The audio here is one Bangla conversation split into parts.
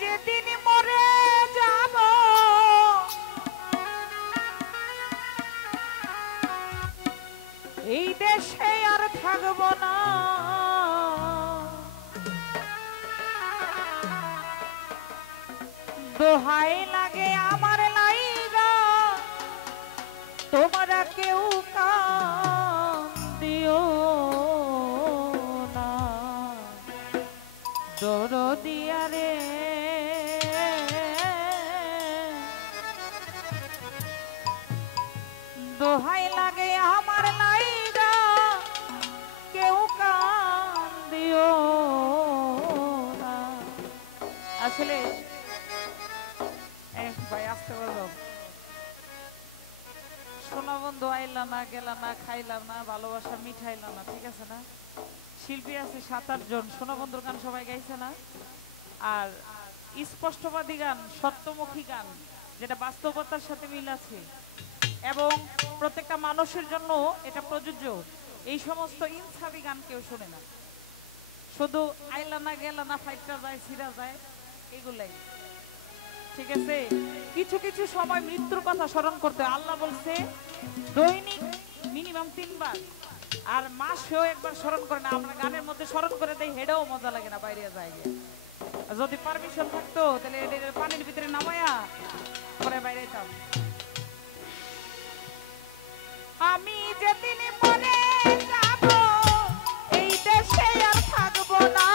যেদিন মরে যাব এই দেশে আর থাকব না, দোহাই লাগে আমার লাইগা তোমরা কেউ কান্দিও না, দরদিয়া রে দোহাই লাগে আমার লাইগা কেউ কান্দিও না। আসলে ভাই আসতে বলো, সোনা বন্ধু আইলা না, গেলা না, খাইলাম না, ভালোবাসা মিঠাইলা না, ঠিক আছে না? শিল্পী আছে ৭-৮ জন, সোনা বন্ধুর গান সবাই গাইছে না? আর স্পষ্টবাদী গান, সত্যমুখী গান, যেটা বাস্তবতার সাথে মিল আছে এবং প্রত্যেকটা মানুষের জন্য এটা প্রযোজ্য, এই সমস্ত ইনসাফি গান কেউ শোনে না। শুধু আইলা না, গেলা না, ফাইটটা যায়, ছিঁড়া যায়, এগুলাই। ঠিক আছে, কিছু কিছু সময় মৃত্যুর কথা স্মরণ করতে আল্লাহ বলছে দৈনিক মিনিমাম 3 বার, আর মাসেও একবার স্মরণ করে না। আমরা গানের মধ্যে স্মরণ করে দেই, হেডেও মজা লাগে না, বাইরে যায়। যদি পারমিশন থাকতো তাহলে এদের পানির ভিতরে নামায়া পরে বাইরে যেতাম। আমি যেদিন মরে যাব এই দেশে আর থাকবো না,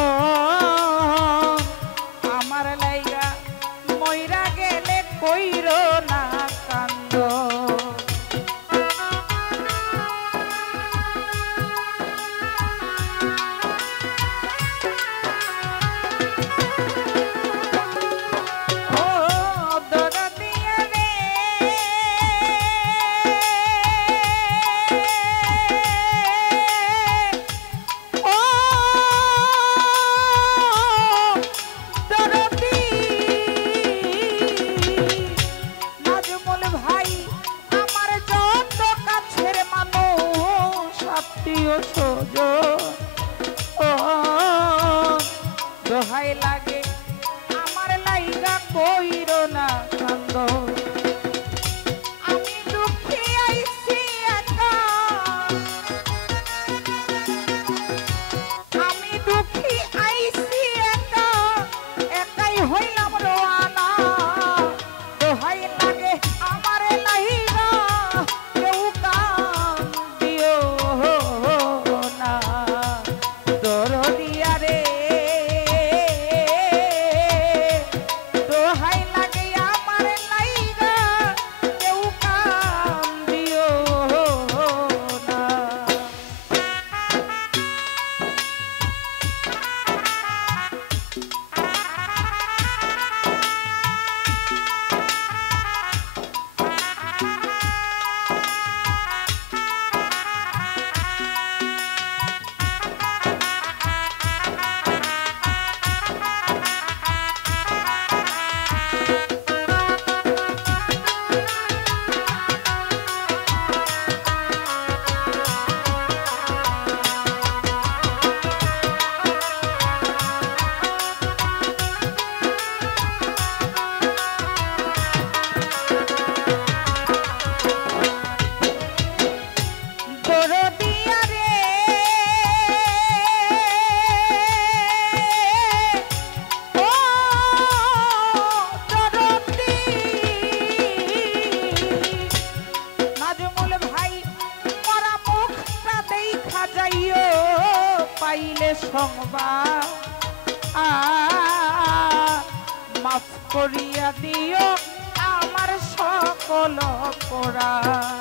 ও আমার লাইগা মইরা গেলে কইরো না কান্দ, দোহাই লাগে আমার লাইগা কইরো না কান্দ। আমি দুঃখী আইছি একা, আমি দুঃখী আইছি একা, একাই হইলাম রোয়ানা। দোহাই লাগে আমার লাইগা কেউ কান্দিও না, দরদিয়া রে দোহাই লাগে সংবাদ মাফ করিয়া দিও আমার সকল অপরাধ।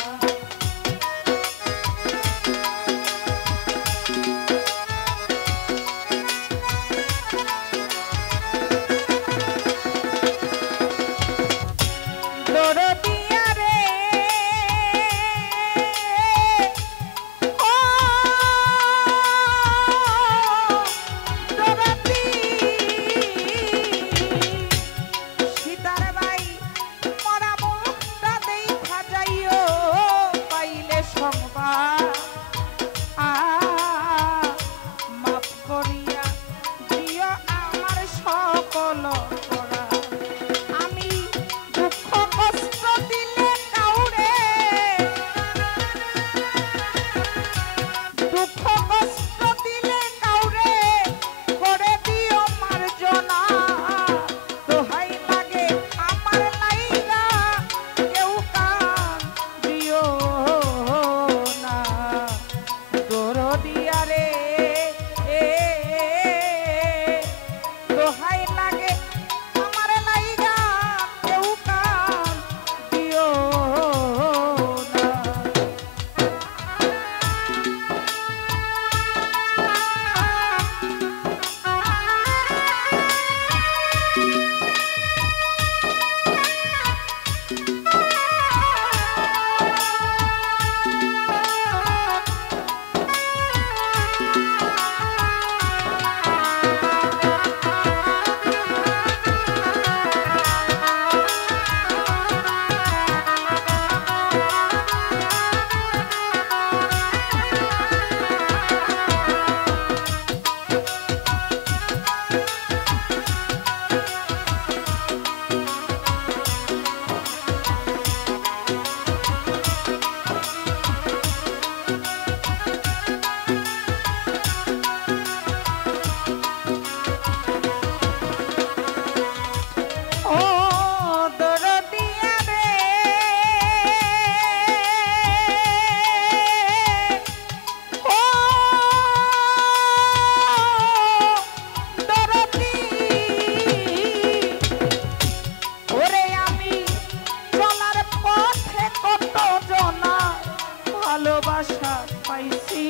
ভালোবাসা পাইছি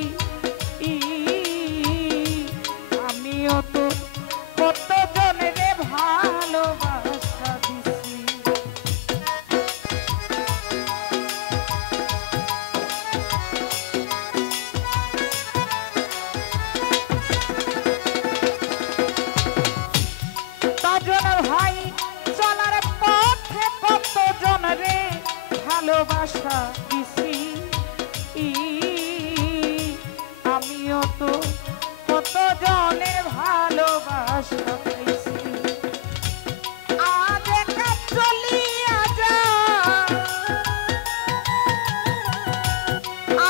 আমিও তো কত জনরে ভালোবাসা দিছি। তাজন ভাই চলার পথে কত জনরে ভালোবাসা দিছি আমিও তো কত জনের ভালোবাসা পাইছি। আজ একা চলিয়া যা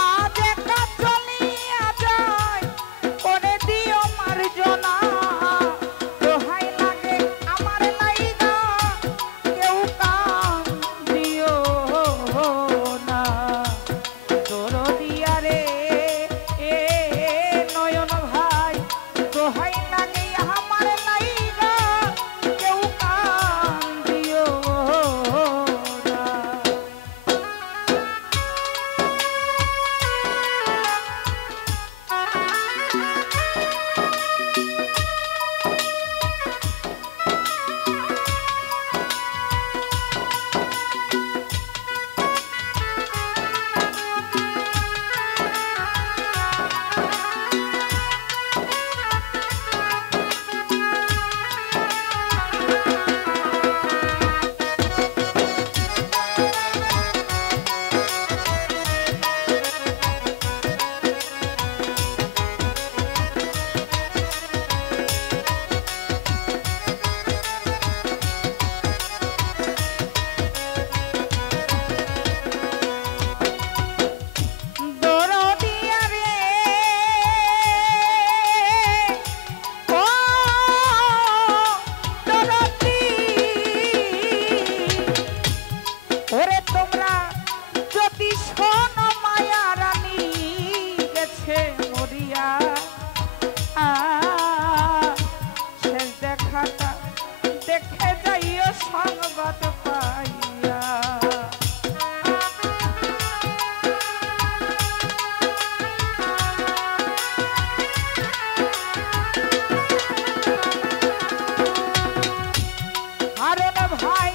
আজ একা চলিয়া যায় করে দিও মার্জনা দোহাই লাগে আমার লাইগা কেউ কান দিও না। ভাই